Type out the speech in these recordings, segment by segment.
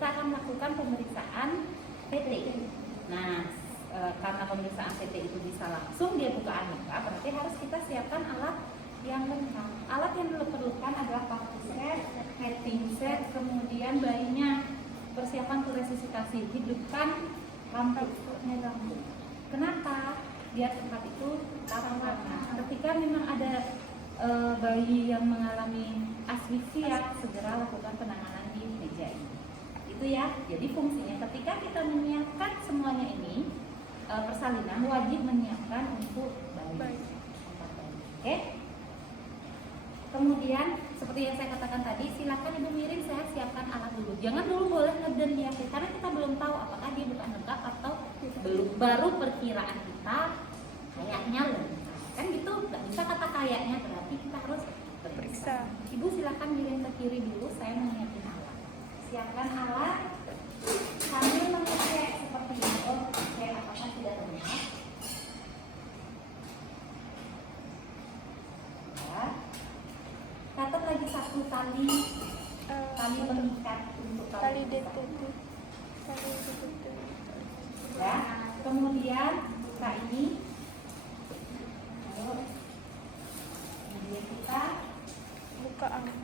kita akan melakukan pemeriksaan PT. Nah, karena pemeriksaan PT itu bisa langsung dia bukaan lengkap, berarti harus kita siapkan alat yang lengkap. Alat yang diperlukan adalah paku set, head pinset, kemudian bayinya persiapan resusitasi, hidupkan lampu. Kenapa? Biar tempat itu tahan. Ketika memang ada bayi yang mengalami asfiksia, segera lakukan penanganan di meja ini. Itu ya. Jadi fungsinya ketika kita menyiapkan semuanya ini, persalinan wajib menyiapkan untuk bayi. Oke? Kemudian seperti yang saya katakan tadi, silakan Ibu Mirin saya siapkan alat dulu. Jangan dulu boleh ngeden ya, karena kita belum tahu apakah dia bukan lengkap atau belum. Baru perkiraan kita kayaknya lengkap. Kan gitu, nggak bisa kata kayaknya, berarti kita harus periksa. Ibu silakan miring ke kiri dulu, saya menyiapkan alat. Siapkan alat sambil mengecek seperti ini. Oh, cek apakah sudah benar. Ya. Catat lagi satu tali pengikat untuk tali detektif. Ya. Kemudian buka ini. Kemudian kita buka ampul.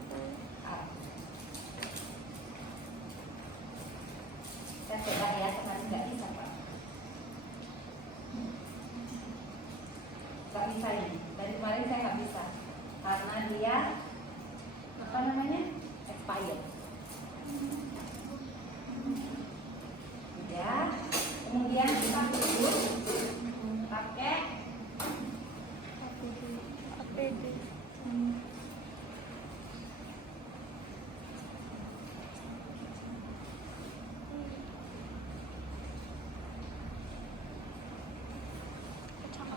Saya coba ya, kemarin nggak bisa Pak. Nggak bisa ini. Dari kemarin saya nggak bisa karena dia apa namanya expired. Ya. Kemudian kita tutup pakai APD.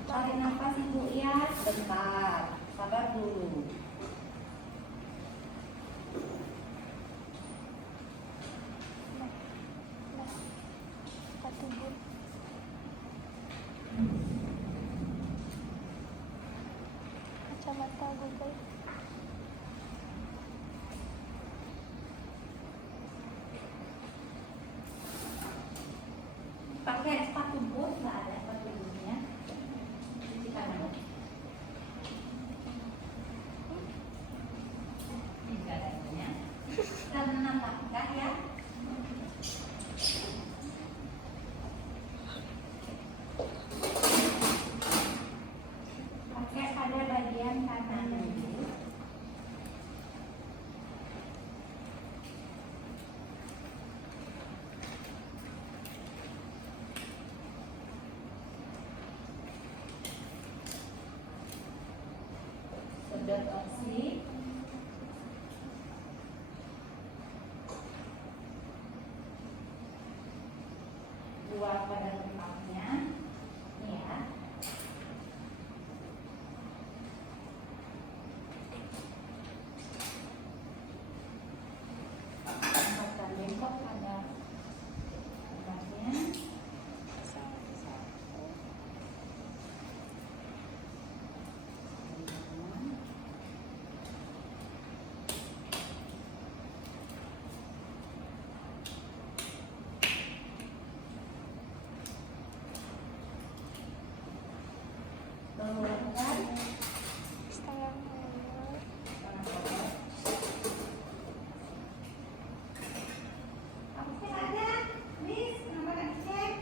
Tarik nafas Ibu ya, sebentar, sabar dulu. Kacamata Google. Pakai sepatu boot, nggak ada sepatu bootnya. Cuci tangan. Tidak adanya. Karena apakah ya? Pakai pada bagian kanan dulu. Sedot oksi. Buang pada tempatnya. Ini ya. Tempatkan bengkok pada tempatnya. Keluarkan Setengah nomor. Hapusnya ada, Miss, kenapa nggak dicek?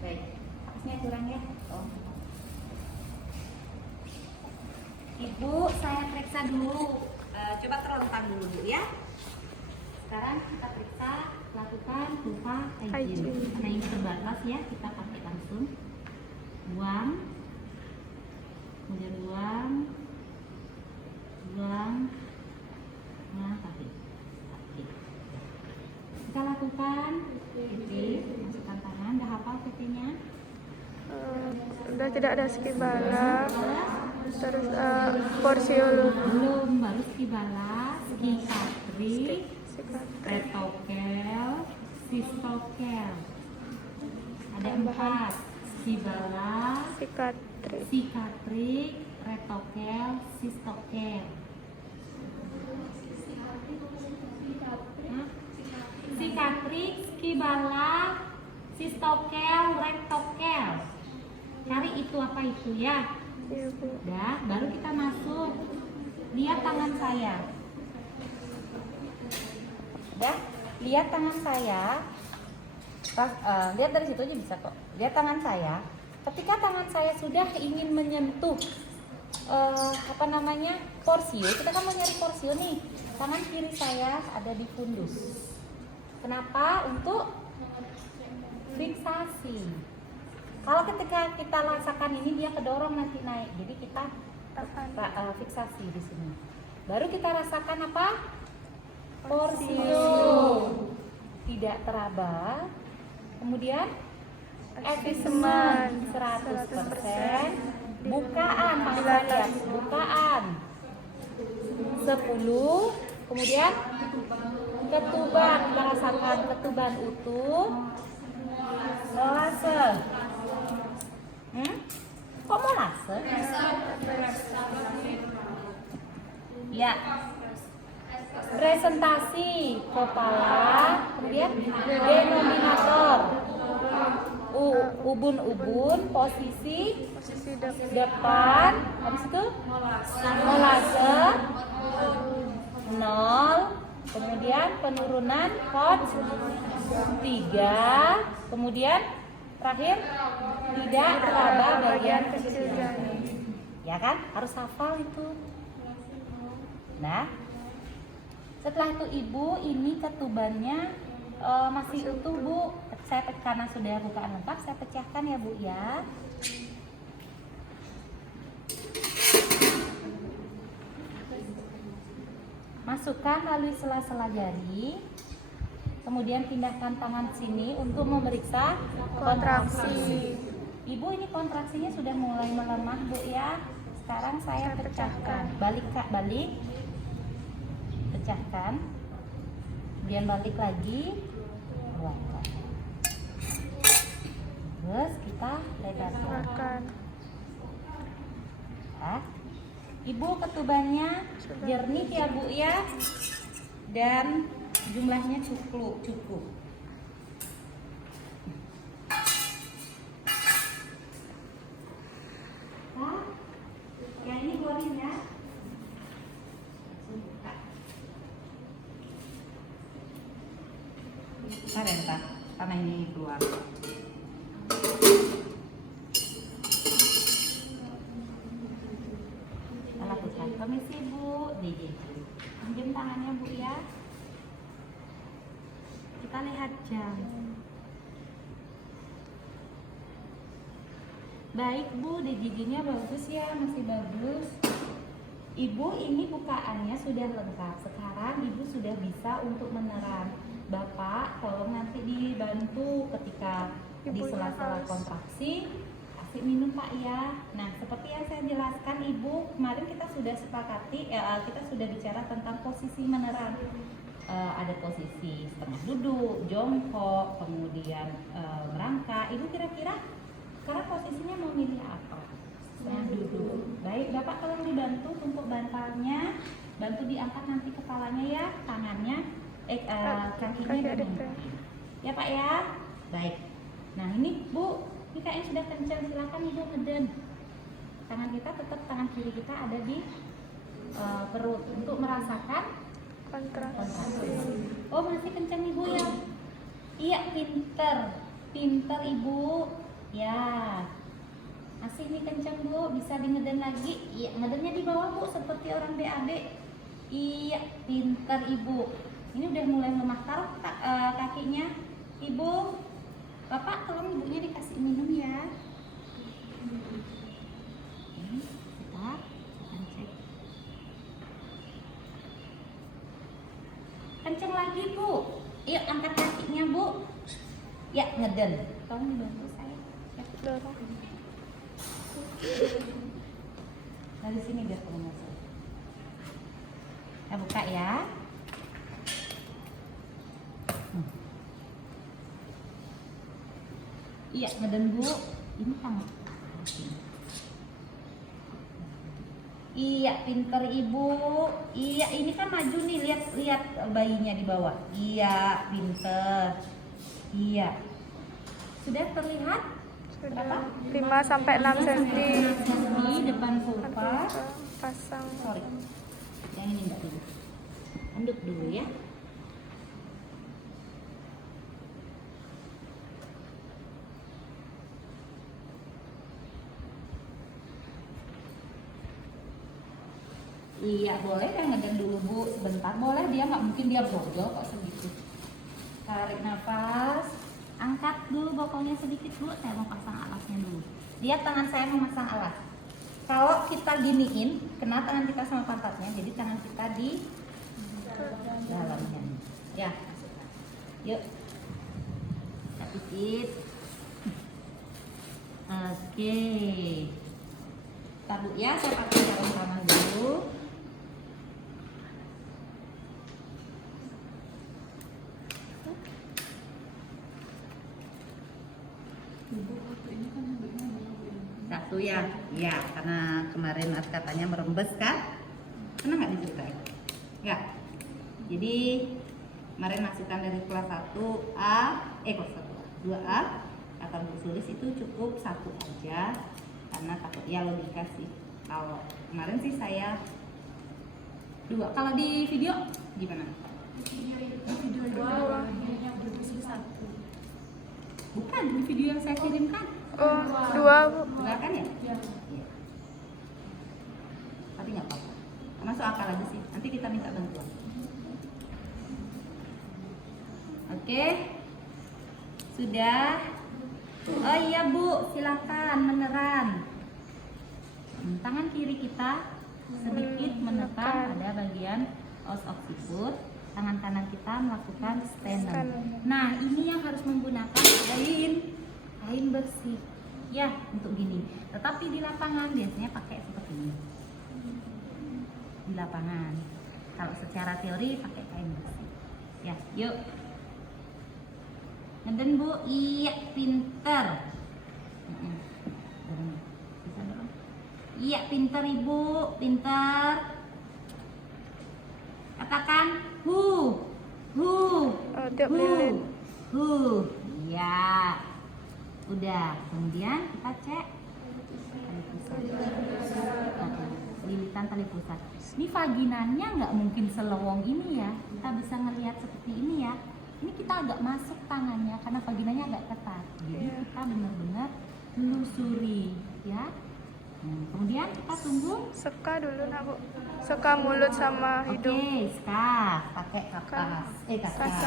Baik, hapusnya kurang ya? Oh. Ibu, saya periksa dulu. Coba terlentang dulu Bu ya. Sekarang kita periksa, lakukan berupa hygiene. Karena ini terbatas ya, kita pakai langsung. Buang, kemudian buang, pakai. Kita lakukan PT, masukkan tangan. Udah hafal PT-nya? Udah tidak ada skibala. Terus porsiologi. Belum, baru skibala, psikiatri, retokel, sistokel. Ada tambahan 4. Skibala, sikatrik. sikatrik, retokel, sistokel. Sikatrik, skibala, sistokel, retokel. Cari itu apa itu ya. Iya Bu. Udah, baru kita masuk. Lihat tangan saya. Udah, lihat tangan saya. Lihat dari situ aja bisa kok. Lihat tangan saya. Ketika tangan saya sudah ingin menyentuh porsio, kita kan mau nyari porsio nih. Tangan kiri saya ada di fundus. Kenapa? Untuk fiksasi. Kalau ketika kita rasakan ini dia kedorong nanti naik. Jadi kita fiksasi di sini. Baru kita rasakan apa? Porsio. Tidak teraba. Kemudian efismen 100%. Bukaan, tangan lihat. Bukaan 10. Kemudian ketuban, kita rasakan ketuban utuh. Molase. Kok molase? Ya. Presentasi kepala, kemudian denominator. Ubun-ubun, posisi depan, habis itu molase 0, kemudian penurunan pot 3, kemudian terakhir tidak teraba bagian kecil. Ya kan? Harus hafal itu. Nah, setelah itu Ibu, ini ketubannya masih utuh Bu. Karena sudah bukaan lengkap, saya pecahkan ya Bu ya. Masukkan melalui sela-sela jari. Kemudian pindahkan tangan sini untuk memeriksa kontraksi. Ibu, ini kontraksinya sudah mulai melemah Bu ya. Sekarang saya pecahkan. Balik Kak, balik. Pecahkan. Kemudian balik lagi. Keluarkan. Terus kita lebarkan. Nah, Ibu, ketubannya jernih ya Bu ya. Dan jumlahnya cukup. Nah, yang ini keluarin ya. Ada Pak, karena ini keluar. Lakukan. Permisi Bu, pinjam tangannya Bu ya. Kita lihat jam. Baik Bu, giginya bagus ya, masih bagus. Ibu, ini bukaannya sudah lengkap. Sekarang Ibu sudah bisa untuk meneram. Bapak, tolong nanti dibantu ketika di sela-sela kontraksi kasih minum Pak ya. Nah, seperti yang saya jelaskan Ibu, kemarin kita sudah sepakati, kita sudah bicara tentang posisi meneram. Ada posisi setengah duduk, jongkok, kemudian merangkak. Ibu kira-kira sekarang posisinya mau milih apa? Setengah duduk. Baik, Bapak tolong dibantu untuk bantalnya, bantu diangkat nanti kepalanya ya, tangannya, kakinya diangkat. Ya Pak ya. Baik. Nah ini Bu, ini kayaknya sudah kencang, silakan Ibu ngeden. Tangan kita tetap, tangan kiri kita ada di perut untuk merasakan kontraksi. Oh masih kencang Ibu ya? Iya, pinter Ibu. Ya, masih ini kencang Bu, bisa ngeden lagi. Iya, ngedennya di bawah Bu, seperti orang BAB. Iya, pinter Ibu. Ini udah mulai lemah, taruh kakinya Ibu. Bapak tolong Ibunya dikasih minum ya. Kita akan cek. Kenceng lagi Bu. Yuk angkat kakinya Bu. Ya ngeden. Tolong dibantu saya. Ya. Dorong. Dari sini biar kamu masuk. Kita buka ya. Iya, ngeden Bu. Ini tangan. Iya, pinter Ibu. Iya, ini kan maju nih, lihat bayinya di bawah. Iya, pinter. Iya. Sudah terlihat? Sudah 5 sampai 6 cm. Di depan sofa. Pasang. Sorry. Yang ini enggak dulu. Anduk dulu ya. Iya, boleh kan ngeden dulu Bu, sebentar boleh, dia nggak mungkin dia brojol kok segitu. Tarik nafas, angkat dulu bokongnya sedikit Bu, saya mau pasang alasnya dulu. Lihat tangan saya memasang alas. Kalau kita giniin, kena tangan kita sama pantatnya, jadi tangan kita di dalamnya. Ya, masukkan. Yuk, kita pijit. Oke. Taruh ya, saya pakai sarung tangan dulu. Satu ya, ya karena kemarin katanya merembes kan, pernah nggak diceritain? Nggak. Jadi kemarin masukan dari kelas 1A, kelas 1A, 2A kata Bu Sulis itu cukup 1 aja karena takut ya logika sih. Kalau kemarin sih saya 2. Kalau di video gimana? Video 2 bukan di video yang saya kirimkan. Oh, 2 Bu. Enggak kan ya? Iya. Tapi nggak apa-apa. Masuk akal aja sih. Nanti kita minta bantuan. Oke. Sudah. Oh iya Bu, silakan meneran. Tangan kiri kita sedikit menekan pada bagian os occiput. Tangan kanan kita melakukan sternum. Nah, ini yang harus menggunakan kain bersih. Ya, untuk gini. Tetapi di lapangan biasanya pakai seperti ini. Di lapangan. Kalau secara teori pakai kain bersih. Ya, yuk. Ngeden Bu, iya pinter. Iya pinter Ibu, pinter. Katakan hu, Tiap lilin. hu. Iya. Udah, kemudian kita cek tali pusat. Lilitan tali pusat. Ini vaginanya nggak mungkin selowong ini ya. Kita bisa ngelihat seperti ini ya. Ini kita agak masuk tangannya karena vaginanya agak ketat. Jadi kita benar-benar telusuri, ya. Kemudian kita tunggu. Seka dulu nak Bu. Seka mulut sama hidung. Oke, ska pakai kapas. Kapas. Iya. Kapas.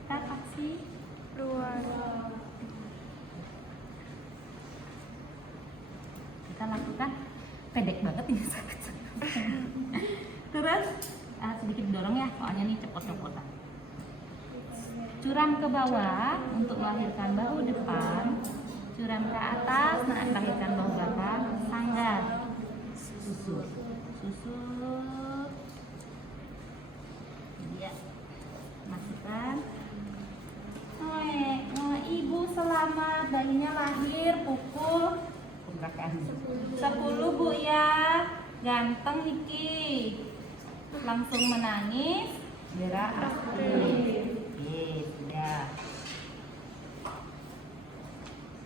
Kita kasih Luar. kita lakukan pendek banget ini sakit. Terus sedikit dorong ya, soalnya nih cepot-cepotan. Curam ke bawah untuk melahirkan bahu depan, curam ke atas melahirkan bahu belakang, sanggar, susut, iya, masukkan. Ibu selamat, bayinya lahir pukul 10 Bu ya. Ganteng Niki. Langsung menangis. Darah aktif. Oke, sudah.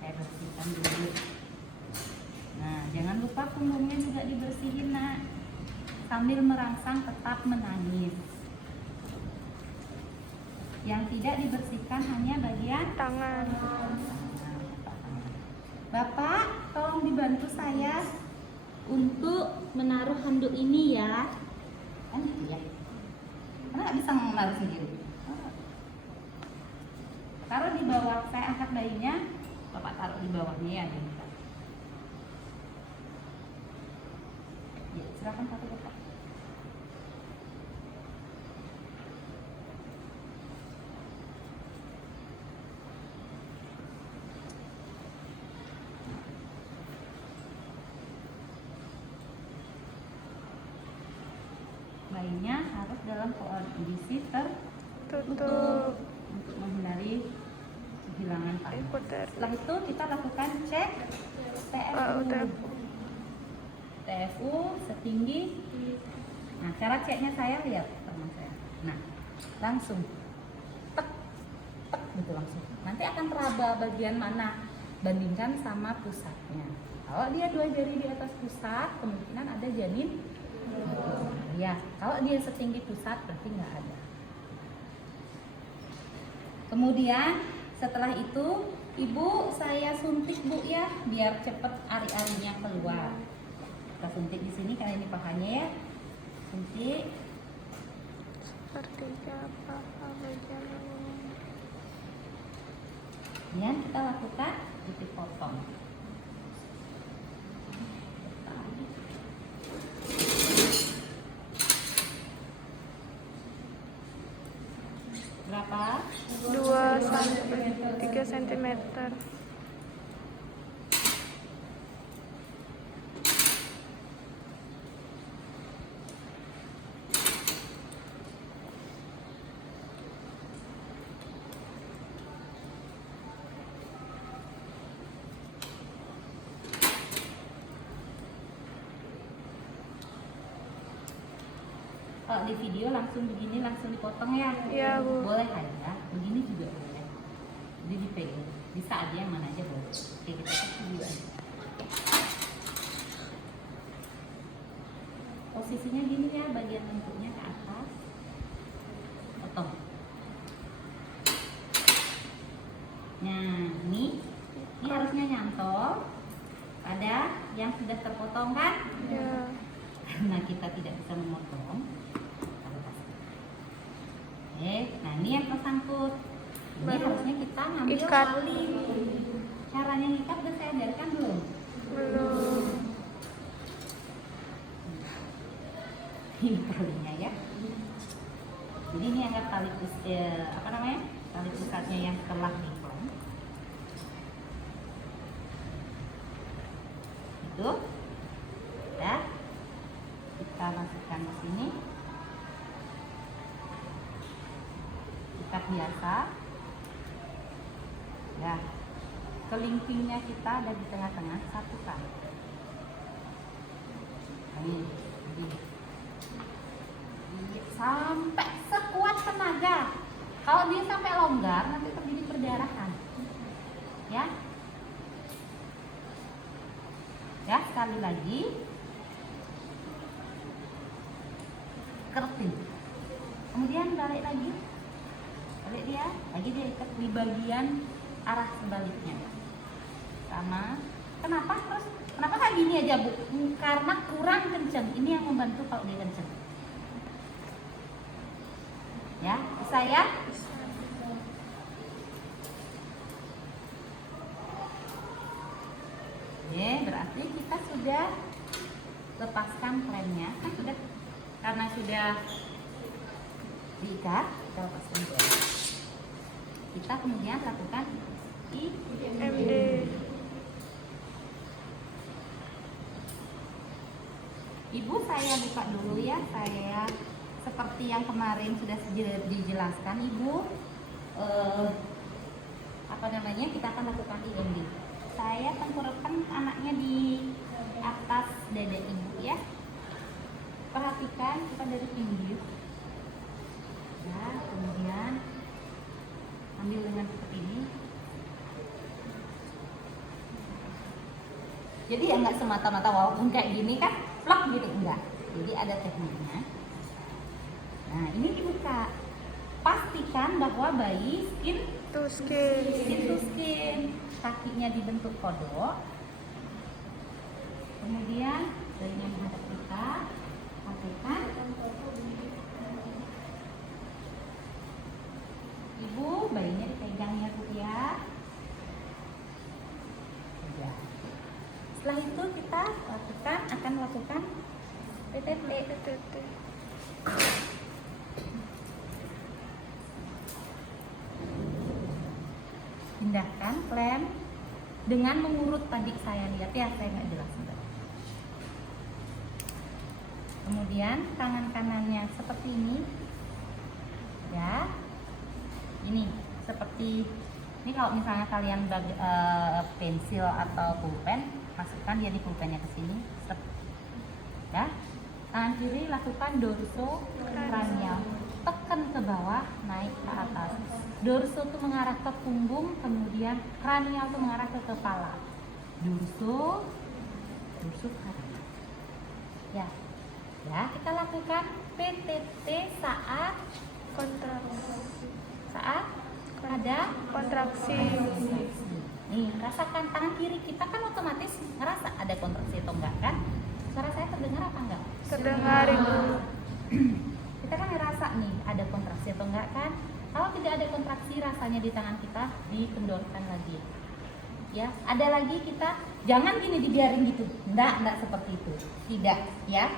Saya bersihkan dulu. Nah, jangan lupa punggungnya juga dibersihin, Nak. Sambil merangsang tetap menangis. Yang tidak dibersihkan hanya bagian Tangan. Bapak, tolong dibantu saya untuk menaruh handuk ini ya. Kan gitu ya. Karena nggak bisa menaruh sendiri. Taruh di bawah, saya angkat bayinya, Bapak taruh di bawahnya ya. Ya, silakan pakai Bapak. dalam kondisi tertutup Tutup. untuk menghindari kehilangan panas. Ikuter. Setelah itu kita lakukan cek TFU. TFU setinggi. Nah, cara ceknya saya lihat teman saya. Nah, langsung tek tek gitu langsung. Nanti akan teraba bagian mana, bandingkan sama pusatnya. Kalau dia 2 jari di atas pusat, kemungkinan ada janin. Ya, kalau dia setinggi pusat berarti nggak ada. Kemudian setelah itu ibu saya suntik bu ya, biar cepet ari-arinya keluar. Kita suntik di sini karena ini pahanya ya. Suntik. Sepertiga paha bagian umum. Kemudian kita lakukan titik potong. Berapa? 2 sampai 3 cm. Kalau di video langsung begini langsung dipotong ya? Iya, Bu. Boleh aja, begini juga boleh. Jadi dipegang, bisa aja yang mana aja boleh. Oke, kita cek dulu aja. Posisinya gini ya, bagian bentuknya ke atas. Potong. Nah, ini harusnya nyantol pada yang sudah terpotong kan? Ya. Karena kita tidak bisa memotong. Nah ini yang tersangkut. Ini Baru harusnya kita ngambil ikat. tali. Caranya ngikat udah saya ajarkan belum? Belum. Ini talinya ya. Jadi ini anggap tali tali pusatnya yang telah diklem. Itu. Ya. Kita masukkan ke sini. Ikat biasa. Ya. Kelingkingnya kita ada di tengah-tengah, satukan. Ini. Sampai sekuat tenaga. Kalau dia sampai longgar nanti terjadi perdarahan. Ya. Ya, sekali lagi. Kerting. Kemudian balik lagi. Balik dia, lagi dia ikat di bagian arah sebaliknya. Sama. Kenapa kayak gini aja, Bu? Karena kurang kenceng. Ini yang membantu kalau dia kenceng. Ya, bisa ya? Oke, berarti kita sudah lepaskan klemnya. Kan sudah, karena sudah diikat, kita lepaskan klem. Kita kemudian lakukan MD. Ibu saya buka dulu ya, saya seperti yang kemarin sudah dijelaskan Ibu, kita akan lakukan IMD. Saya tengkurapkan anaknya di atas dada Ibu ya. Perhatikan kita dari pinggir. Ya, kemudian ambil dengan seperti ini. Jadi ya nggak semata-mata walaupun kayak gini kan plak gitu, enggak. Jadi ada tekniknya. Nah ini dibuka. Pastikan bahwa bayi skin To skin. to skin, kakinya dibentuk kodok. Kemudian bayinya menghadap kita, pastikan. Ibu, bayinya dipegang ya Bu ya. Sudah. Setelah itu kita akan lakukan PTT. Pindahkan klem dengan mengurut tadi saya lihat ya, saya nggak jelas. Kemudian tangan kanannya seperti ini, Ya, ini seperti ini kalau misalnya kalian pensil atau pulpen, masukkan dia di pulpennya ke sini. Set. Ya, tangan kiri lakukan dorso cranial, tekan ke bawah, naik ke atas. Dorso itu mengarah ke punggung, kemudian cranial itu mengarah ke kepala. Dorso cranial. Ya, ya kita lakukan PTT saat ada kontraksi. Nih, rasakan tangan kiri kita kan otomatis ngerasa ada kontraksi atau enggak kan? Suara saya terdengar apa enggak? Terdengar Ibu. Kita kan ngerasa nih ada kontraksi atau enggak kan? Kalau tidak ada kontraksi rasanya di tangan kita, dikendorkan lagi. Ya, ada lagi kita jangan gini dibiarin gitu. Enggak seperti itu. Tidak, ya.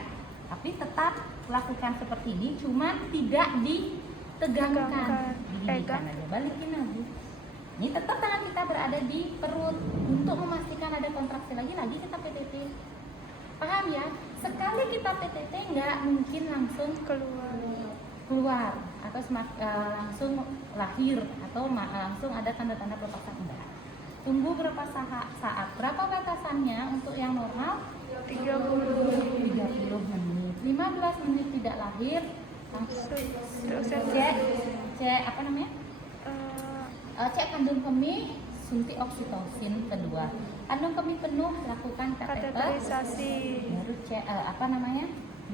Tapi tetap lakukan seperti ini, cuman tidak ditegangkan. Didirikan aja, balikin lagi. Ini tetap tangan kita berada di perut. Untuk memastikan ada kontraksi lagi kita PTT. Paham ya? Sekali kita PTT nggak mungkin langsung keluar atau langsung lahir atau langsung ada tanda-tanda pelepasan, enggak. Tunggu berapa saat. Berapa batasannya untuk yang normal? 30 menit. 15 menit tidak lahir, langsung cek apa namanya? Cek kandung kemih, suntik oksitosin kedua. Kandung kemih penuh, lakukan Kateterisasi. Baru cek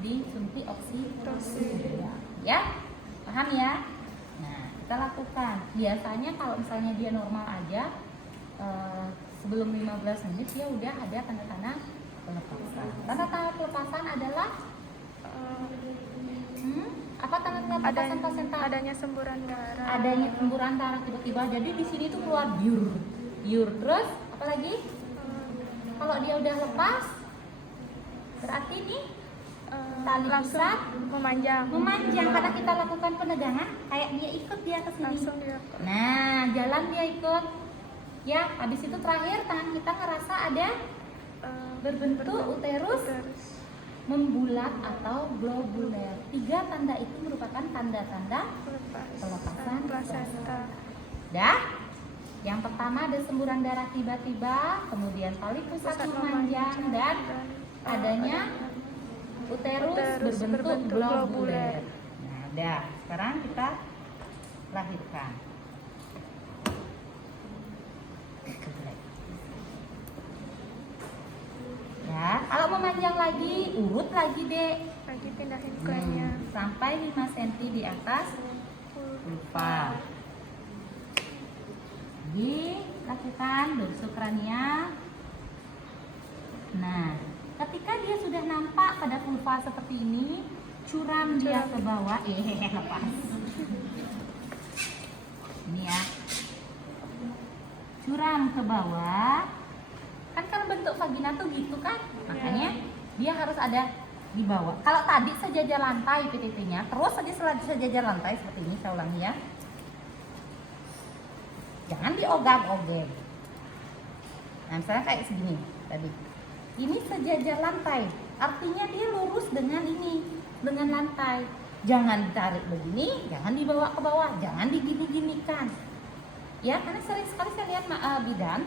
disuntik oksitosin. Ya, paham ya? Nah, kita lakukan. Biasanya kalau misalnya dia normal aja, sebelum 15 menit dia udah ada tanda-tanda pelepasan. Tanda-tanda pelepasan adalah apa tanda-tanda pelepasan plasenta? Adanya semburan darah. Adanya semburan darah tiba-tiba. Jadi di sini tuh keluar biur. Terus apa lagi? Kalau dia udah lepas, berarti nih tali pusat memanjang karena kita lakukan penegangan, kayak dia ikut dia ke sini. Nah, jalan dia ikut. Ya, habis itu terakhir tangan kita ngerasa ada berbentuk uterus membulat atau globuler. 3 tanda itu merupakan tanda-tanda pelepasan plasenta. Dah? Yang pertama ada semburan darah tiba-tiba, kemudian tali pusat memanjang dan adanya uterus berbentuk globuler. Nah, dah. Sekarang kita lahirkan. Ya, kalau memanjang lagi, urut lagi, Dek. Lagi pindahin kuenya. Sampai 5 cm di atas vulva. Dilakukan dorso cranial. Nah, ketika dia sudah nampak pada vulva seperti ini, curam dia ke bawah. Lepas. Ini ya. Curam ke bawah. Kan kalau bentuk vagina tuh gitu kan, makanya dia harus ada di bawah. Kalau tadi sejajar lantai PTT-nya, terus saja sejajar lantai seperti ini, saya ulangi ya. Jangan diogam-ogam. Nah, misalnya kayak segini tadi. Ini sejajar lantai, artinya dia lurus dengan ini, dengan lantai. Jangan ditarik begini, jangan dibawa ke bawah, jangan digini-ginikan. Ya, karena sering sekali saya lihat bidan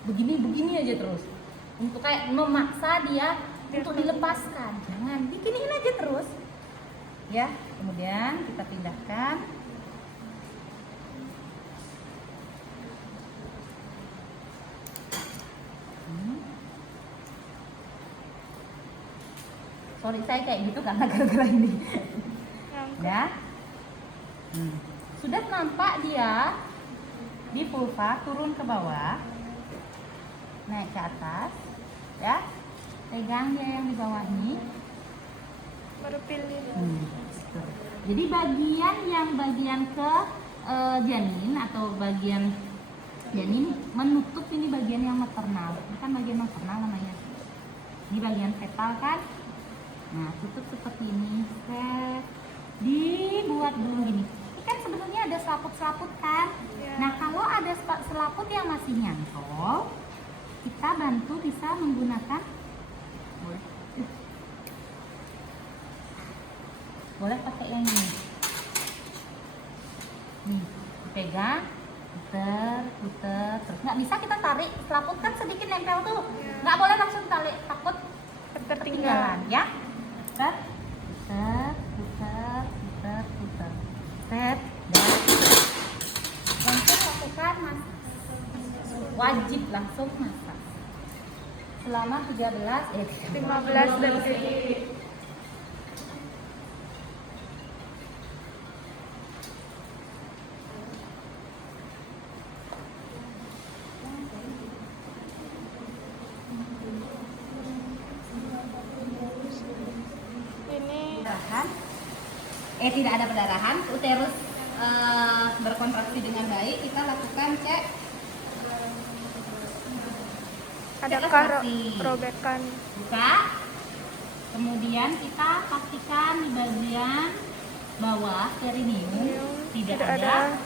begini aja terus, untuk kayak memaksa dia untuk dilepaskan. Jangan, diginiin aja terus. Ya, kemudian kita pindahkan. Sorry saya kayak gitu karena gara-gara ini. Ya. Sudah nampak dia di vulva, turun ke bawah, naik ke atas, ya. Pegang dia yang di bawah ini. Baru pilih. Jadi bagian ke janin atau bagian janin menutup ini bagian yang maternal. Ini kan bagian maternal namanya. Ini bagian fetal kan. Nah, tutup seperti ini. Dibuat dulu gini. Ini kan sebetulnya ada selaput-selaput kan. Ya. Nah, kalau ada selaput yang masih nyantol, kita bantu bisa menggunakan boleh pakai yang ini. pegang, puter, puter, terus nggak bisa kita tarik, selaput kan sedikit nempel tuh, nggak boleh langsung tarik, takut ketinggalan, ya. Puter, puter, puter, puter, puter, set, dan langsung lakukan masak. Wajib langsung masak selama 15 detik. Tidak ada perdarahan, uterus berkontraksi dengan baik, kita lakukan cek. Adakah robekan? Buka. Kemudian kita pastikan di bagian bawah perineum tidak ada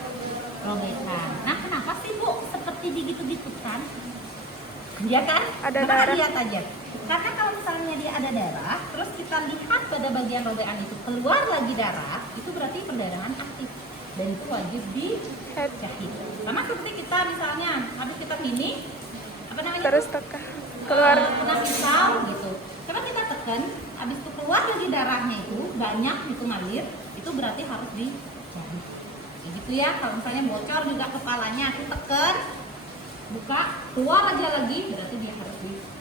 robekan. Nah, kenapa sih Bu seperti digitu-gitukan? Dia kan? Ada Maka darah. lihat aja. Karena kalau misalnya dia ada darah, terus kita lihat pada bagian robekan itu keluar lagi darah, itu berarti perdarahan aktif dan itu wajib dijahit. Sama seperti kita misalnya habis kita gini, apa namanya? Terus tekan keluar. Kena pisau gitu. Coba kita tekan, habis itu keluar lagi darahnya itu banyak itu ngalir, itu berarti harus dijahit. Kayak gitu ya. Kalau misalnya bocor juga kepalanya, aku tekan, buka, keluar aja lagi, berarti dia harus dijahit.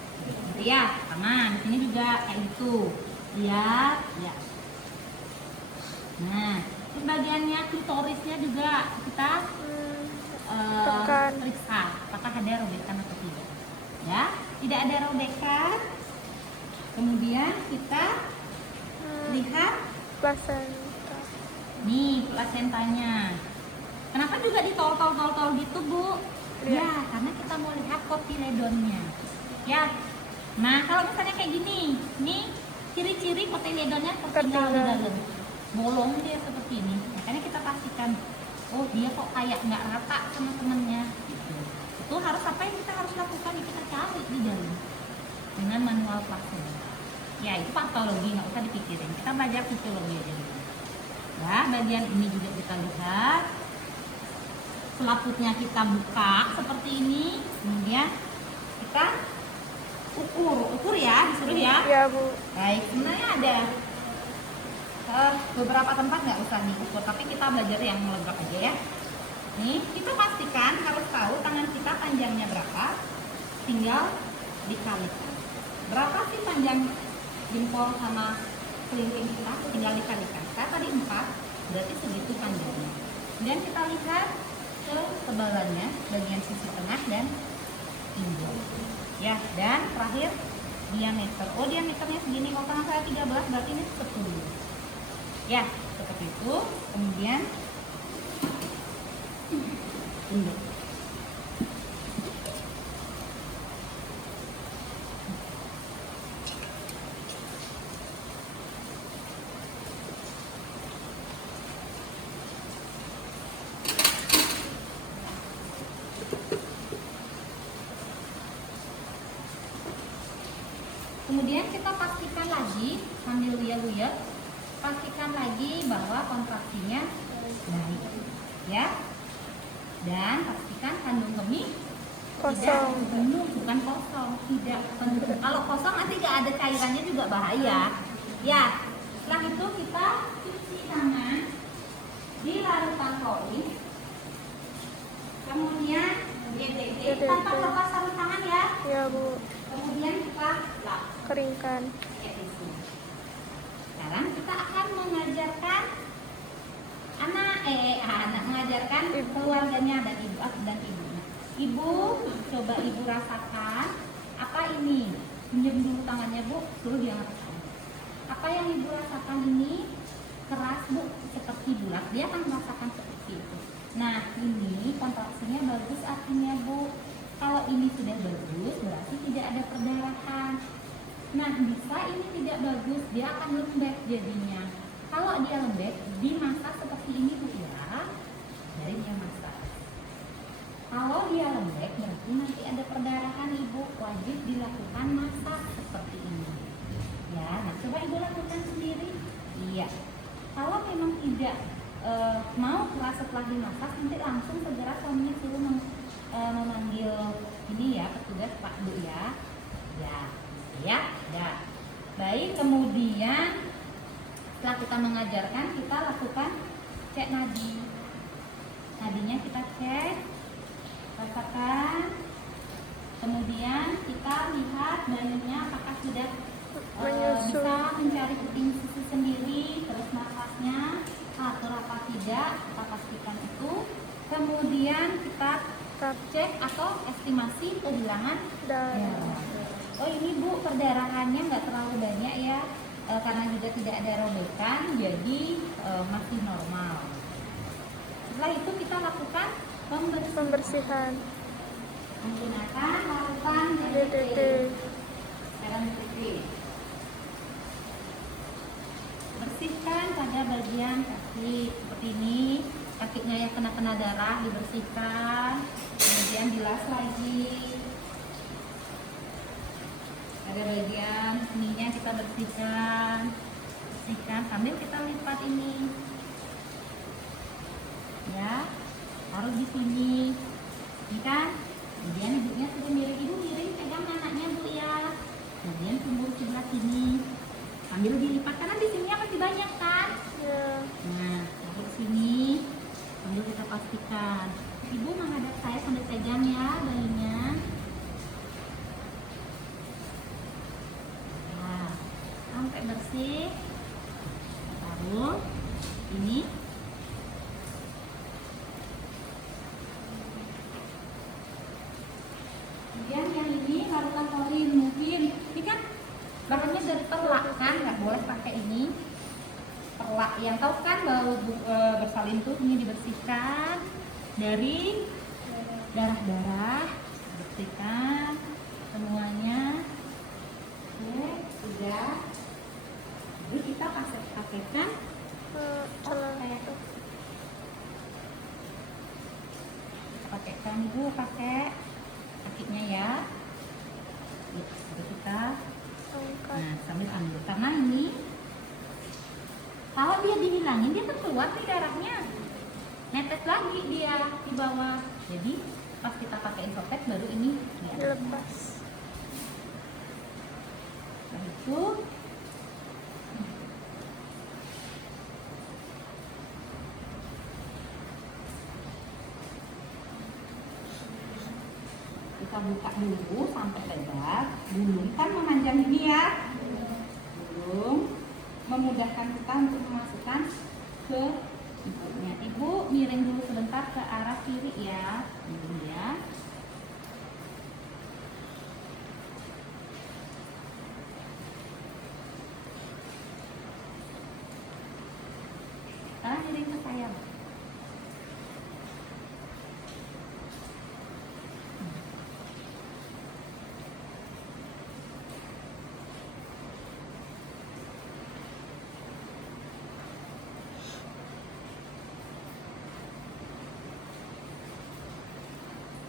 Gitu ya, sama di sini juga kayak gitu. Lihat, ya. Nah, terus bagiannya klitorisnya juga kita Tekan. periksa apakah ada robekan atau tidak. Ya, tidak ada robekan. Kemudian kita lihat Plasenta. nih plasentanya. Kenapa juga ditol-tol gitu, Bu? Ya, karena kita mau lihat kotiledonnya. Ya. Nah, kalau misalnya kayak gini, nih ciri-ciri kotiledonnya tertinggal di dalam. Bolong dia seperti ini. Makanya kita pastikan, oh dia kok kayak nggak rata sama temennya. Gitu. Itu harus apa yang kita harus lakukan? Kita cari di dalam dengan manual plasenta. Ya, itu patologi, nggak usah dipikirin. Kita belajar fisiologi aja gitu. Ya, bagian ini juga kita lihat. Selaputnya kita buka seperti ini. Kemudian kita ukur ya, disuruh ya. Ya, Bu. Baik, sebenarnya ada beberapa tempat nggak usah diukur, tapi kita belajar yang lengkap aja ya. Nih, kita pastikan harus tahu tangan kita panjangnya berapa, tinggal dikalikan. Berapa sih panjang jempol sama kelingking kita? Tinggal dikalikan. Saya tadi 4, berarti segitu panjangnya. Dan kita lihat ketebalannya, bagian sisi tengah dan pinggul. Ya, dan terakhir diameter. Oh, diameternya segini. Kalau tangan saya 13, berarti ini 10. Ya, seperti itu. Kemudian ini. Kemudian kita pastikan lagi sambil lihat-lihat, pastikan lagi bahwa kontraksinya baik, ya. Dan pastikan kandung kemih Kosong. tidak penuh, bukan kosong, tidak penuh. Kalau kosong nanti nggak ada cairannya juga bahaya. Ya, setelah itu kita cuci tangan di larutan klorin. Kemudian DTT tanpa lepas sarung tangan ya. Ya, Bu. Kemudian kita lap. Keringkan. Sekarang kita akan mengajarkan anak mengajarkan keluarganya dan ibunya. Ibu, coba ibu rasakan apa ini? Pinjam dulu tangannya, Bu, suruh dia ngerasain. Apa yang ibu rasakan ini keras, Bu, seperti bulat. Dia akan merasakan seperti itu. Nah, ini kontraksinya bagus artinya, Bu. Kalau ini sudah bagus, berarti tidak ada perdarahan. Nah, bisa ini tidak bagus, dia akan lembek jadinya. Kalau dia lembek, dimasak seperti ini Bu ya, dari dia masak. Kalau dia lembek, berarti nanti ada perdarahan Ibu, wajib dilakukan masak seperti ini. Ya, nah coba Ibu lakukan sendiri. Iya. Kalau memang tidak mau keras setelah dimasak, nanti langsung Pak Bu ya. Ya, ya, ya. Baik, kemudian setelah kita mengajarkan, kita lakukan cek nadi. Nadinya kita cek, rasakan. Kemudian kita lihat bayinya apakah sudah Menyusu. bisa mencari puting susu sendiri, terus nafasnya atur apa tidak, kita pastikan itu. Kemudian kita cek atau estimasi kehilangan darah. Oh ini Bu, perdarahannya nggak terlalu banyak ya, karena juga tidak ada robekan, jadi masih normal. Setelah itu kita lakukan Pembersihan. menggunakan larutan DDT. cairan DDT. Bersihkan pada bagian kaki seperti ini, kakinya yang kena darah dibersihkan, kemudian bilas lagi. Ada bagian sininya kita bersihkan sambil kita lipat ini, ya, taruh di sini, ini kan. Kemudian ibunya sudah miring, ibu miring pegang anaknya Bu ya. Kemudian sumur sebelah sini, sambil dilipat karena di sini masih banyak kan. Ya. Nah, taruh sini, sambil kita pastikan. Ibu menghadap saya sambil pegang ya bayinya. Nah, sampai bersih. Taruh ini. Kemudian yang ini larutan klorin, mungkin ini kan bahannya dari perlak kan, nggak boleh pakai ini perlak. Yang tahu kan bau bersalin tuh, ini dibersihkan dari darah-darah, bersihkan semuanya. Oke, sudah. Jadi kita pakaikan pakaikan Bu, pakai kakinya ya. Jadi kita sambil ambil karena ini kalau dia dihilangin dia tuh keluar nih darahnya, netes lagi dia di bawah. Jadi pas kita pakai infrared baru ini Dilepas. Setelah itu kita buka dulu sampai lebar. Bulung kan memanjang ini ya, bulung memudahkan kita untuk memasukkan ke ibunya. Ibu miring dulu sebentar ke arah kiri ya, ibu ya. Sekarang miring ke saya.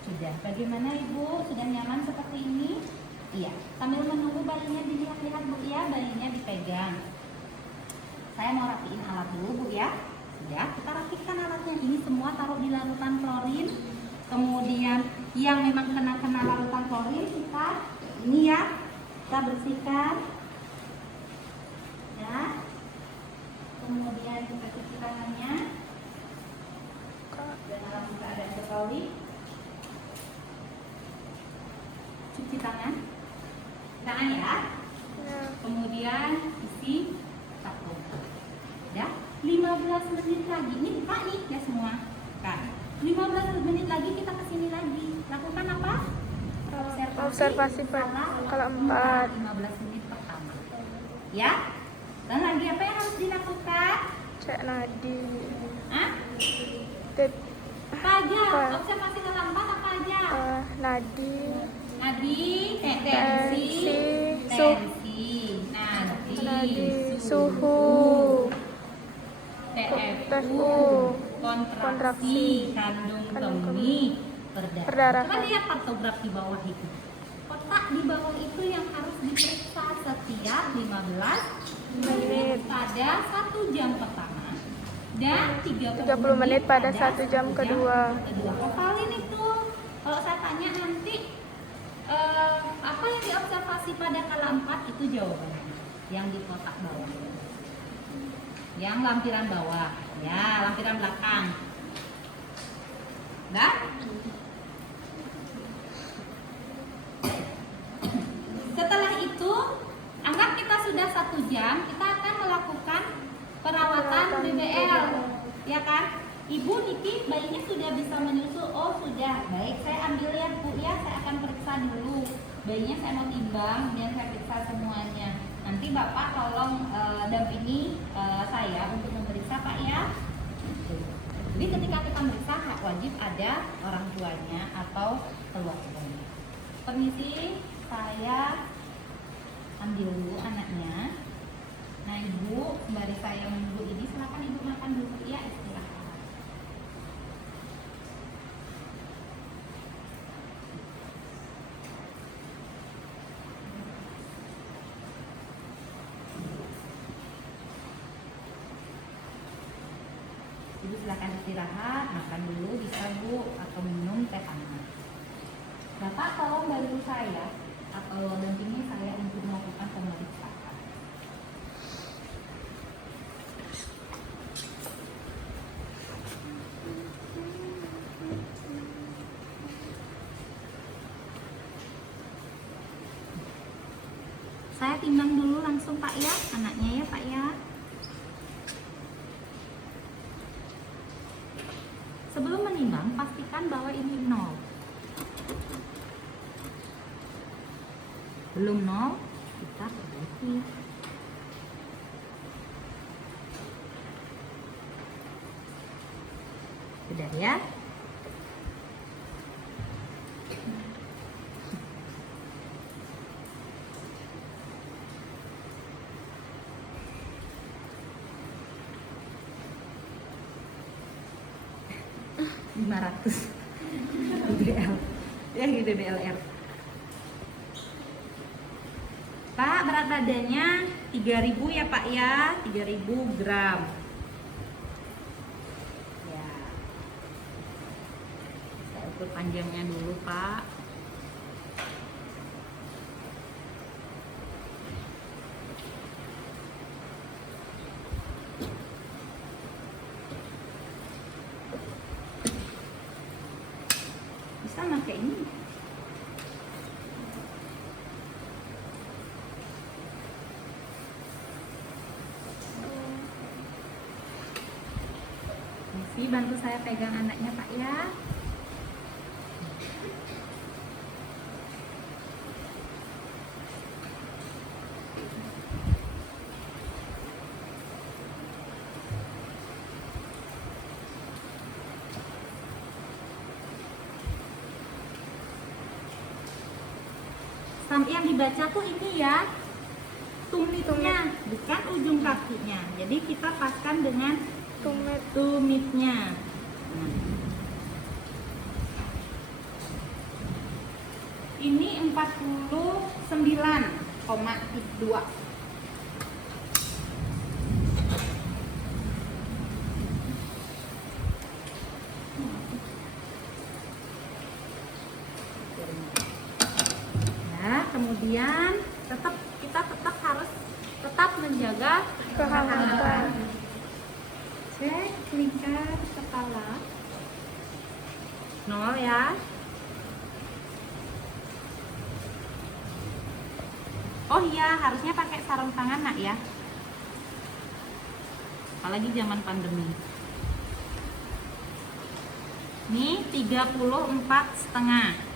Sudah, bagaimana Ibu? Sudah nyaman seperti ini? Iya, sambil menunggu bayinya dilihat-lihat Bu ya, bayinya dipegang. Saya mau rapiin alat dulu Bu ya. Sudah, kita rapikan alatnya. Ini semua taruh di larutan klorin. Kemudian yang memang kena larutan klorin kita ini ya, kita bersihkan. Ya. Kemudian kita cuci tangannya. Dan dalam keadaan sekali. Cuci tangan ya. Kemudian isi sabun ya. 15 menit lagi ini buka nih ya semua kan. 15 menit lagi kita kesini lagi lakukan apa? Observasi keempat. 15 menit pertama ya. Dan lagi apa yang harus dilakukan? Cek nadi. Apa aja? Observasi keempat apa aja? Nadi, tensi, suhu, TFU, kontraksi, kandung kemih, perdarahan. Coba lihat pantograf di bawah itu. Kotak di bawah itu yang harus diperiksa setiap 15 menit pada 1 jam pertama dan 30 menit pada 1 jam kedua. Hafalin itu. Kalau saya tanya nanti relasi pada skala 4 itu jawabannya. Yang di kotak bawah. Yang lampiran bawah. Ya, lampiran belakang. Nah? Setelah itu, anggap kita sudah 1 jam, kita akan melakukan perawatan BBL. Ya kan? Ibu Niki bayinya sudah bisa menyusu. Oh sudah, baik saya ambil ya Bu ya, saya akan periksa dulu. Bayinya saya mau timbang dan saya periksa semuanya. Nanti Bapak tolong dampingi saya untuk memeriksa Pak ya. Jadi ketika kita meriksa wajib ada orang tuanya atau keluarganya. Permisi, saya ambil dulu anaknya. Nah Ibu, sembari saya menunggu ini silakan Ibu makan dulu ya, istirahat. Ibu silakan istirahat, makan dulu bisa Bu, atau minum teh hangat. Bapak tolong bantu saya atau dampingi saya untuk melakukan pemeriksaan. Saya timbang dulu langsung Pak ya, anaknya ya Pak ya. Sebelum menimbang, pastikan bahwa ini 0. Belum 0, kita perbaiki. Sudah ya? $500 DBL ya, gitu DLR. Pak, berat badannya 3000 ya Pak ya, 3000 gram ya. Saya ukur panjangnya dulu Pak. Bisa pakai ini. Misi, bantu saya pegang anaknya Pak ya. Sampai yang dibaca tuh ini ya, tumitnya, bukan ujung kakinya. Jadi kita paskan dengan tumitnya. Ini 49,2. Kemudian kita tetap harus menjaga kehangatan. Cek lingkar kepala 0 ya. Oh iya, harusnya pakai sarung tangan Nak ya, apalagi zaman pandemi. Nih 34,5.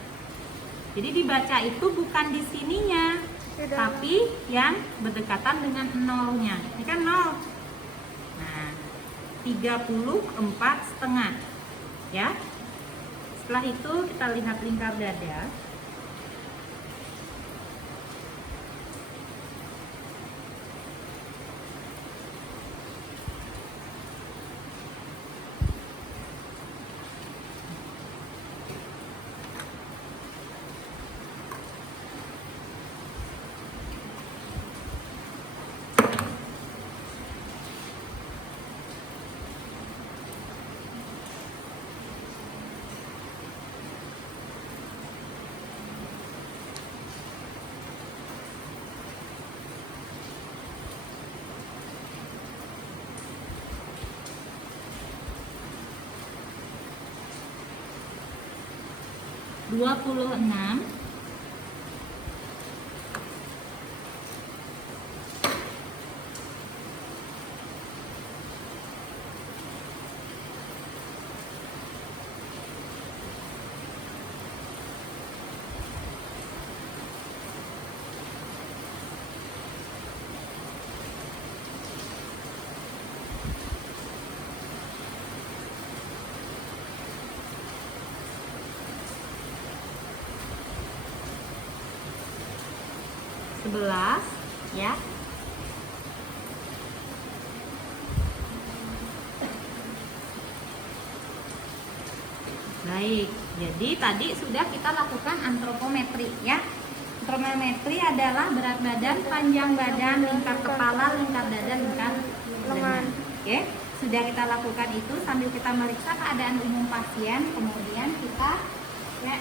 Jadi dibaca itu bukan di sininya, tapi yang berdekatan dengan nolnya. Ini kan 0. Nah, 34,5 ya. Setelah itu kita lihat lingkar dada. 26, 11 ya. Baik, jadi tadi sudah kita lakukan antropometri ya. Antropometri adalah berat badan, panjang badan, lingkar kepala, lingkar dada, lingkar lengan. Oke, sudah kita lakukan itu sambil kita meriksa keadaan umum pasien, kemudian kita cek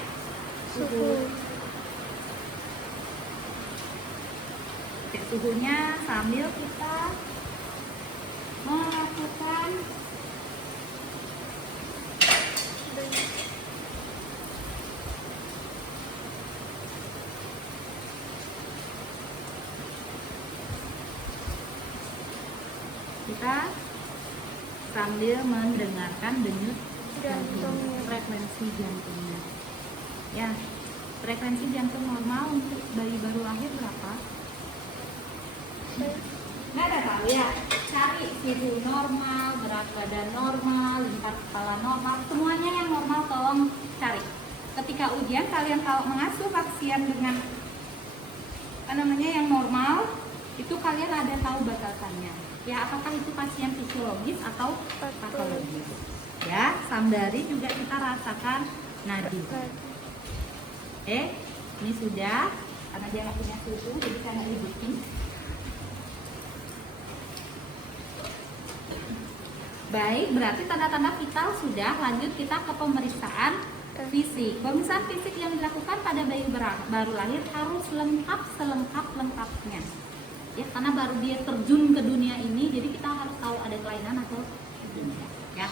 suhu. Cek suhunya sambil kita melakukan mendengarkan denyut jantung, frekuensi jantungnya. Ya, frekuensi jantung normal untuk bayi baru lahir berapa? Nggak ada tahu ya. Cari suhu normal, berat badan normal, lingkar kepala normal, semuanya yang normal tolong cari. Ketika ujian kalian kalau mengasuh pasien dengan yang normal, itu kalian ada tahu batasannya. Ya, apakah itu pasien fisiologis atau patologis? Ya, sambari juga kita rasakan nadi. Ini sudah, karena dia nggak punya suhu, jadi saya nggak ributin. Baik, berarti tanda-tanda vital sudah. Lanjut kita ke pemeriksaan fisik. Pemeriksaan fisik yang dilakukan pada bayi baru lahir harus lengkap selengkap-lengkapnya. Ya, karena baru dia terjun ke dunia ini, jadi kita harus tahu ada kelainan atau tidak. Ya.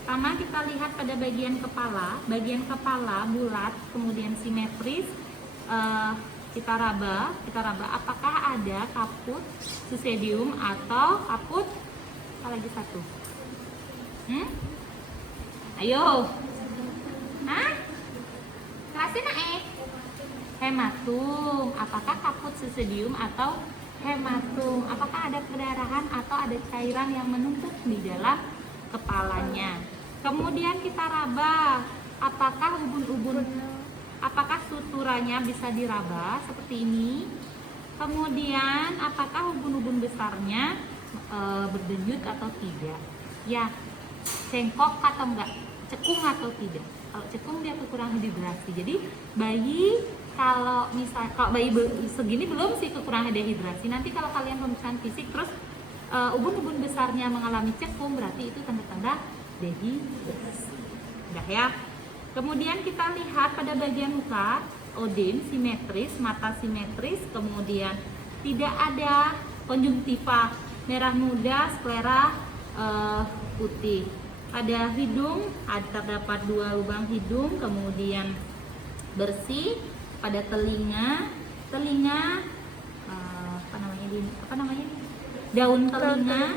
Pertama kita lihat pada bagian kepala bulat, kemudian simetris. Kita raba apakah ada kaput succedium atau kaput apa lagi satu? Ayo. Hah? Kerasin hematum. Apakah kaput succedium atau hematum? Apakah ada perdarahan atau ada cairan yang menumpuk di dalam kepalanya? Kemudian kita raba, apakah apakah suturanya bisa diraba seperti ini? Kemudian apakah ubun-ubun besarnya berdenyut atau tidak? Ya, cengkok atau enggak? Cekung atau tidak? Kalau cekung dia kekurangan dehidrasi. Jadi bayi kalau bayi segini belum sih kekurangan dehidrasi. Nanti kalau kalian pemeriksaan fisik terus ubun-ubun besarnya mengalami cekung, berarti itu tanda-tanda dehidrasi. Udah ya. Kemudian kita lihat pada bagian muka, odin simetris, mata simetris, kemudian tidak ada konjungtiva merah muda, sklera putih. Pada hidung terdapat 2 lubang hidung, kemudian bersih. Pada telinga daun telinga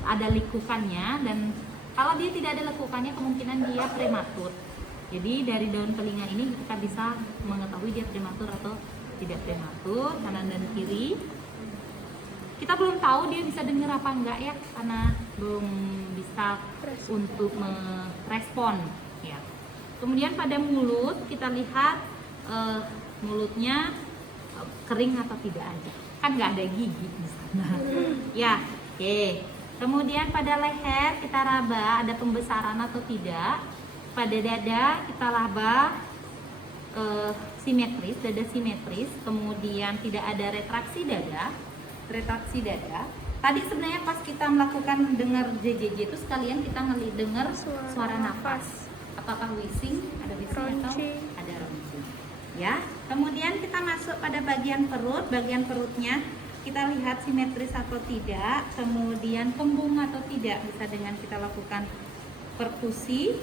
ada lekukannya, dan kalau dia tidak ada lekukannya kemungkinan dia prematur. Jadi dari daun telinga ini kita bisa mengetahui dia prematur atau tidak prematur. Kanan dan kiri kita belum tahu dia bisa dengar apa enggak ya, karena belum bisa untuk merespon ya. Kemudian pada mulut kita lihat mulutnya kering atau tidak aja, kan nggak ada gigi di sana. Ya, oke. Kemudian pada leher kita raba ada pembesaran atau tidak. Pada dada kita raba simetris, dada simetris. Kemudian tidak ada retraksi dada. Tadi sebenarnya pas kita melakukan dengar JJJ itu sekalian kita dengar suara nafas. Apakah wheezing? Ada wheezing atau ada runcing? Ya. Kemudian kita masuk pada bagian perut. Bagian perutnya kita lihat simetris atau tidak. Kemudian kembung atau tidak, bisa dengan kita lakukan perkusi.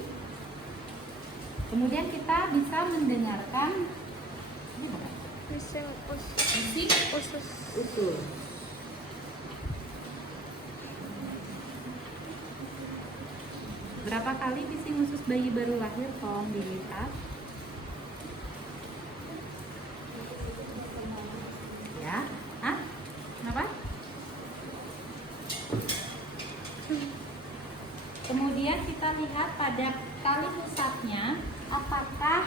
Kemudian kita bisa mendengarkan ini apa? Bising Bising usus. usus. Berapa kali bising usus bayi baru lahir? Tolong dilihat. Ya, ah, kenapa? Kemudian kita lihat pada tali pusatnya, apakah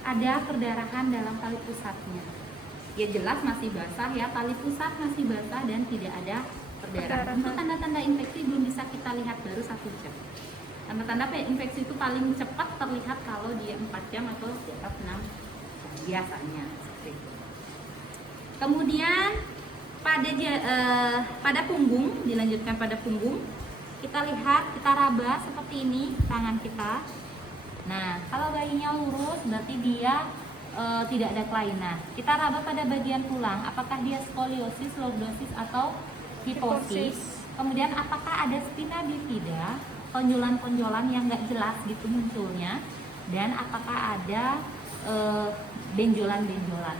ada perdarahan dalam tali pusatnya? Ya jelas masih basah ya, tali pusat masih basah dan tidak ada perdarahan. Untuk tanda-tanda infeksi belum bisa kita lihat, baru 1 jam. Tanda-tanda infeksi itu paling cepat terlihat kalau dia 4 jam atau di atas 6 biasanya. Seperti itu. Kemudian pada punggung, dilanjutkan pada punggung, kita lihat, kita raba seperti ini tangan kita. Nah, kalau bayinya lurus berarti dia tidak ada kelainan. Kita raba pada bagian tulang, apakah dia skoliosis, lordosis atau hiposis. Kemudian apakah ada spina bifida, ponjolan-ponjolan yang nggak jelas gitu munculnya, dan apakah ada benjolan-benjolan,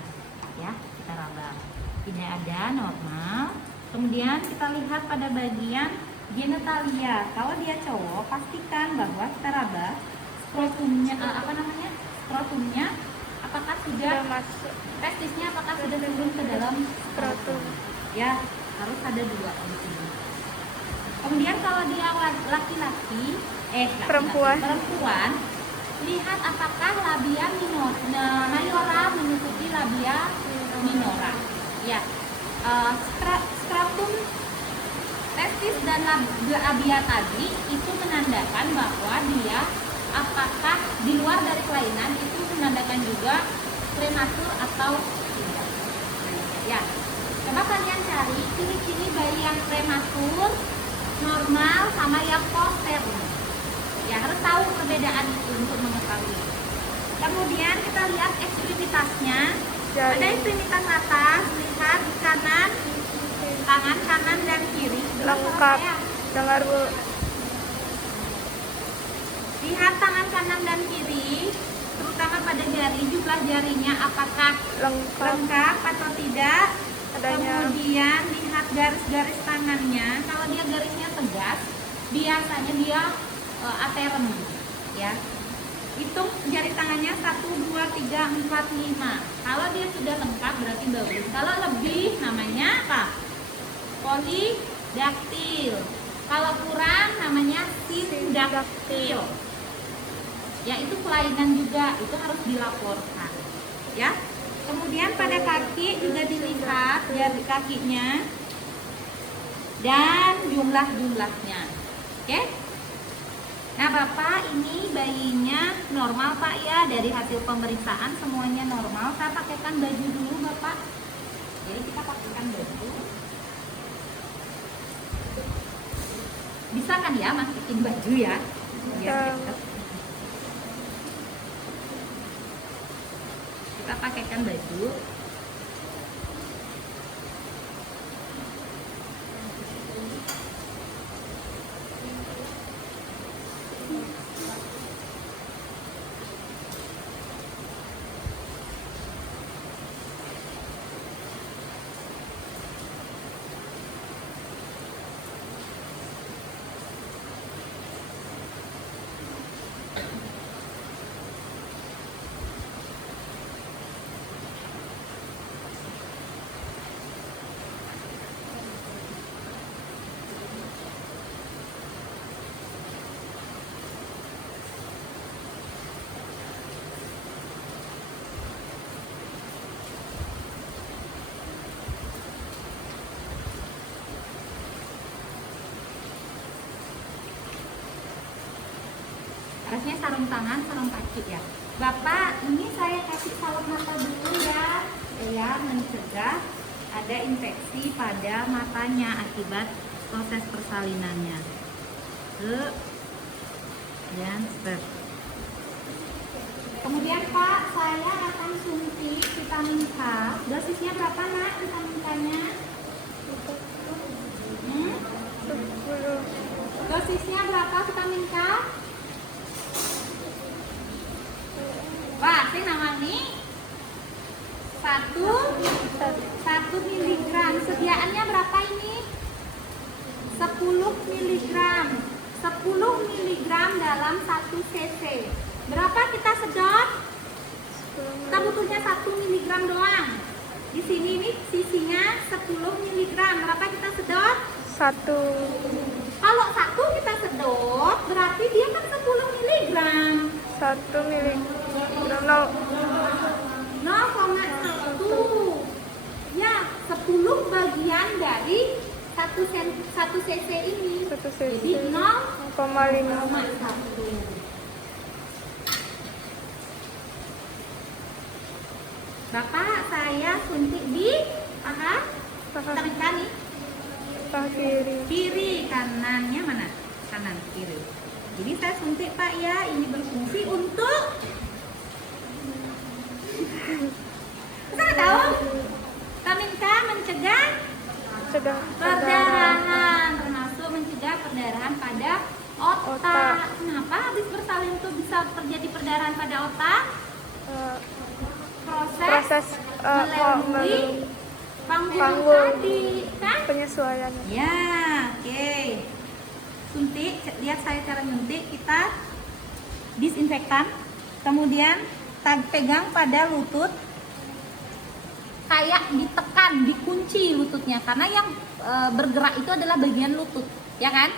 ya kita raba. Ini ada normal. Kemudian kita lihat pada bagian genitalia. Kalau dia cowok, pastikan bahwa kita raba skrotumnya, skrotumnya apakah sudah masuk testisnya apakah sudah turun ke dalam skrotum. Ya, harus ada 2 di sini. Kemudian kalau dia laki-laki, Perempuan, lihat apakah labia mayora menutupi labia minora. Ya, skrotum, testis dan labia tadi itu menandakan bahwa dia apakah di luar dari kelainan, itu menandakan juga prematur atau tidak. Ya, coba kalian cari ciri-ciri bayi yang prematur, normal sama yang posterun. Ya, harus tahu perbedaan itu untuk mengetahui. Kemudian kita lihat ekstremitasnya. Pada ekstremitas atas, lihat di kanan, tangan kanan dan kiri lengkap. Dengar Bu. Lihat tangan kanan dan kiri, terutama pada jari, jumlah jarinya apakah lengkap atau tidak. Adanya. Kemudian lihat garis-garis tangannya. Kalau dia garisnya tegas, biasanya dia aterem, ya. Hitung jari tangannya 1, 2, 3, 4, 5. Kalau dia sudah lengkap berarti bagus. Kalau lebih namanya apa? Polidaktil. Kalau kurang namanya sindaktil. Ya, itu kelainan juga, itu harus dilaporkan, ya. Kemudian pada kaki juga dilihat jari kakinya dan jumlah-jumlahnya. Oke? Nah, Bapak, ini bayinya normal, Pak, ya. Dari hasil pemeriksaan semuanya normal. Saya pakaikan baju dulu, Bapak. Jadi kita pakaikan baju. Bisa kan ya masukin baju ya? Biar cepet. Kita pakaikan baju. Harusnya sarung tangan, sarung kaki ya. Bapak, ini saya kasih salut mata dulu ya, mencegah ada infeksi pada matanya akibat proses persalinannya. Dan kemudian Pak, saya akan suntik vitamin K. Dosisnya berapa, Nak, vitamin K-nya? Dosisnya berapa vitamin K? 1 miligram. Sediaannya berapa ini? 10 miligram. 10 miligram dalam 1 cc. Berapa kita sedot? Kita butuhnya 1 miligram doang. Di sini nih sisinya 10 miligram. Berapa kita sedot? 1. Kalau 1 kita sedot, berarti dia kan 10 miligram. 1 miligram. 0,1. Ya, 10 bagian dari 1 cc ini. 1 cc. Jadi 0,1. 0,5. Bapak, saya suntik di paha kanan nih. Paha kiri. Kiri, kanannya mana? Kanan, kiri. Jadi saya suntik Pak ya, ini berfungsi untuk saya tahu vitamin K mencegah perdarahan, termasuk mencegah perdarahan pada otak. Kenapa habis bersalin itu bisa terjadi perdarahan pada otak? Proses melalui panggul tadi, kan? Penyesuaian. Ya, oke. Suntik, lihat saya cara nyuntik. Kita disinfektan, kemudian pegang pada lutut, kayak ditekan, dikunci lututnya, karena yang bergerak itu adalah bagian lutut, ya kan?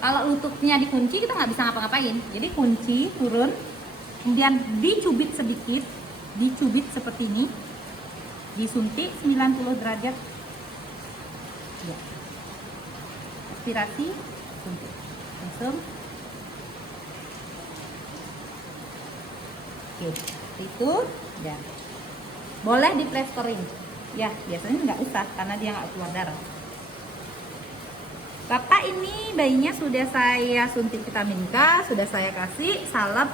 Kalau lututnya dikunci kita nggak bisa ngapa-ngapain. Jadi kunci, turun, kemudian dicubit sedikit, dicubit seperti ini, disuntik 90 derajat. Ya. Aspirasi, suntik, langsung. Oke, itu dan boleh di plastering. Ya, biasanya nggak usah karena dia nggak keluar darah. Bapak, ini bayinya sudah saya suntik vitamin K, sudah saya kasih salep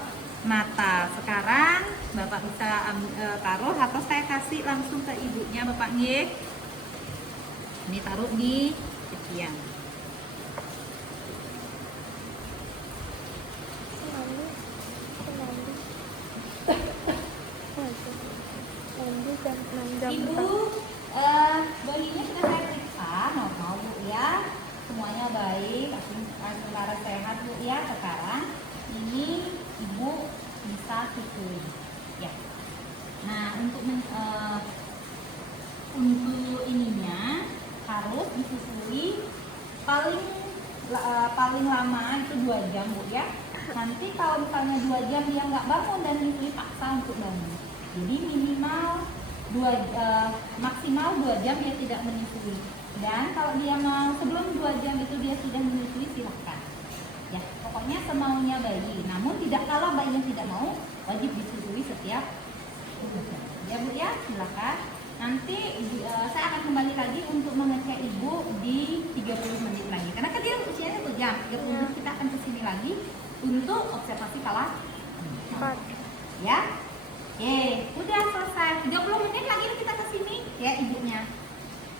mata. Sekarang Bapak bisa taruh atau saya kasih langsung ke ibunya Bapak nggih. Ini taruh di kecian. Ibu, bayinya sudah saya periksa, normal Bu ya, semuanya baik, asal sehat Bu ya. Sekarang ini Ibu bisa susui ya. Nah, untuk ininya harus disusui paling lama itu 2 jam Bu ya. Nanti kalau misalnya 2 jam dia nggak bangun dan menyusui, paksa untuk bangun. Jadi maksimal 2 jam dia tidak menyusui. Dan kalau dia mau sebelum 2 jam itu dia sudah menyusui, silahkan. Ya, pokoknya semaunya bayi. Namun kalau bayi yang tidak mau, wajib disusui setiap 2 jam. Ya Bu ya, silahkan. Nanti saya akan kembali lagi untuk mengecek Ibu di 30 menit lagi. Karena kan dia usianya 1 jam. 30 menit kita akan kesini lagi untuk observasi kala. Ya. Oke, udah selesai. 30 menit lagi kita kesini ya ibunya.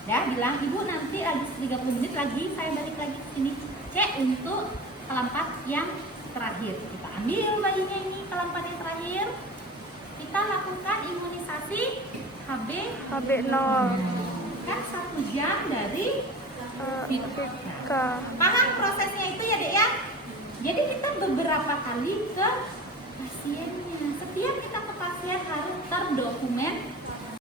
Ya, bilang Ibu nanti lagi 30 menit lagi saya balik lagi ke sini. Cek untuk kelampat yang terakhir. Kita ambil bayinya ini kelampat yang terakhir. Kita lakukan imunisasi HB0. Kan 1 jam dari paham prosesnya itu ya Dek ya. Jadi kita beberapa kali ke pasiennya. Setiap kita ke pasien harus terdokumentasi.